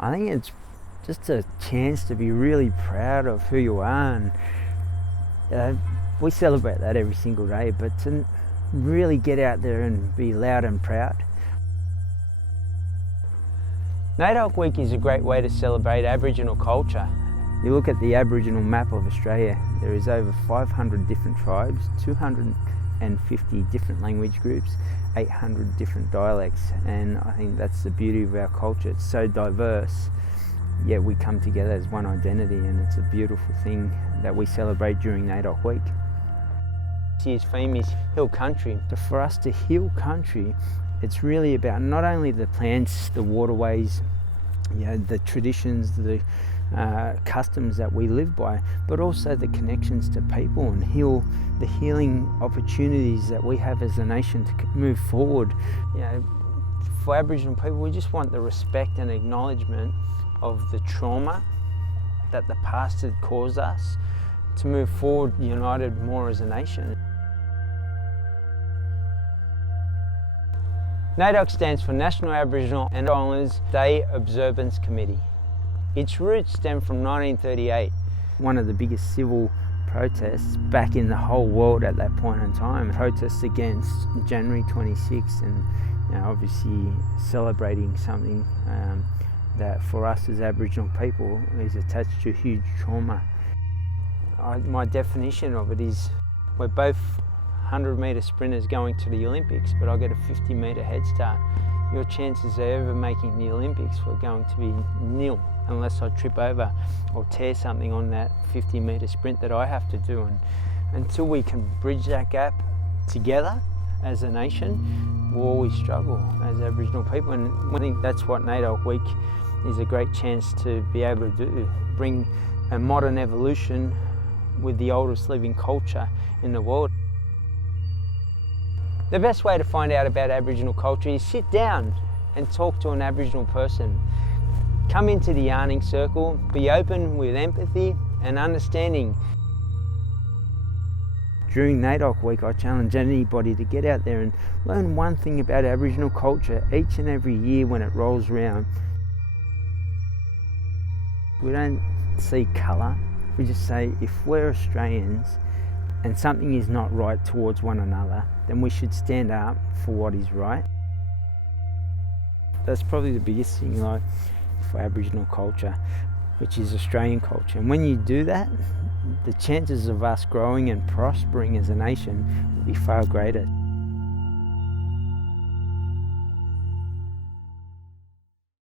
I think it's just a chance to be really proud of who you are, and we celebrate that every single day, but to really get out there and be loud and proud. Naidoc Week is a great way to celebrate Aboriginal culture. You look at the Aboriginal map of Australia, there is over 500 different tribes, 250 different language groups, 800 different dialects, and I think that's the beauty of our culture. It's so diverse, yet we come together as one identity, and it's a beautiful thing that we celebrate during Naidoc Week. This year's theme is Heal Country. So for us to heal country, it's really about not only the plants, the waterways, the traditions, the customs that we live by, but also the connections to people and the healing opportunities that we have as a nation to move forward. For Aboriginal people, we just want the respect and acknowledgement of the trauma that the past had caused us to move forward united more as a nation. Naidoc stands for National Aboriginal and Islanders Day Observance Committee. Its roots stem from 1938, one of the biggest civil protests back in the whole world at that point in time. Protests against January 26th, and obviously celebrating something that for us as Aboriginal people is attached to huge trauma. My definition of it is we're both 100-metre sprinters going to the Olympics, but I get a 50-metre head start. Your chances of ever making the Olympics were going to be nil unless I trip over or tear something on that 50-metre sprint that I have to do. And until we can bridge that gap together as a nation, we'll always struggle as Aboriginal people. And I think that's what Naidoc Week is a great chance to be able to do, bring a modern evolution with the oldest living culture in the world. The best way to find out about Aboriginal culture is sit down and talk to an Aboriginal person. Come into the yarning circle, be open with empathy and understanding. During Naidoc Week, I challenge anybody to get out there and learn one thing about Aboriginal culture each and every year when it rolls around. We don't see colour, we just say if we're Australians and something is not right towards one another, then we should stand up for what is right. That's probably the biggest thing for Aboriginal culture, which is Australian culture. And when you do that, the chances of us growing and prospering as a nation will be far greater.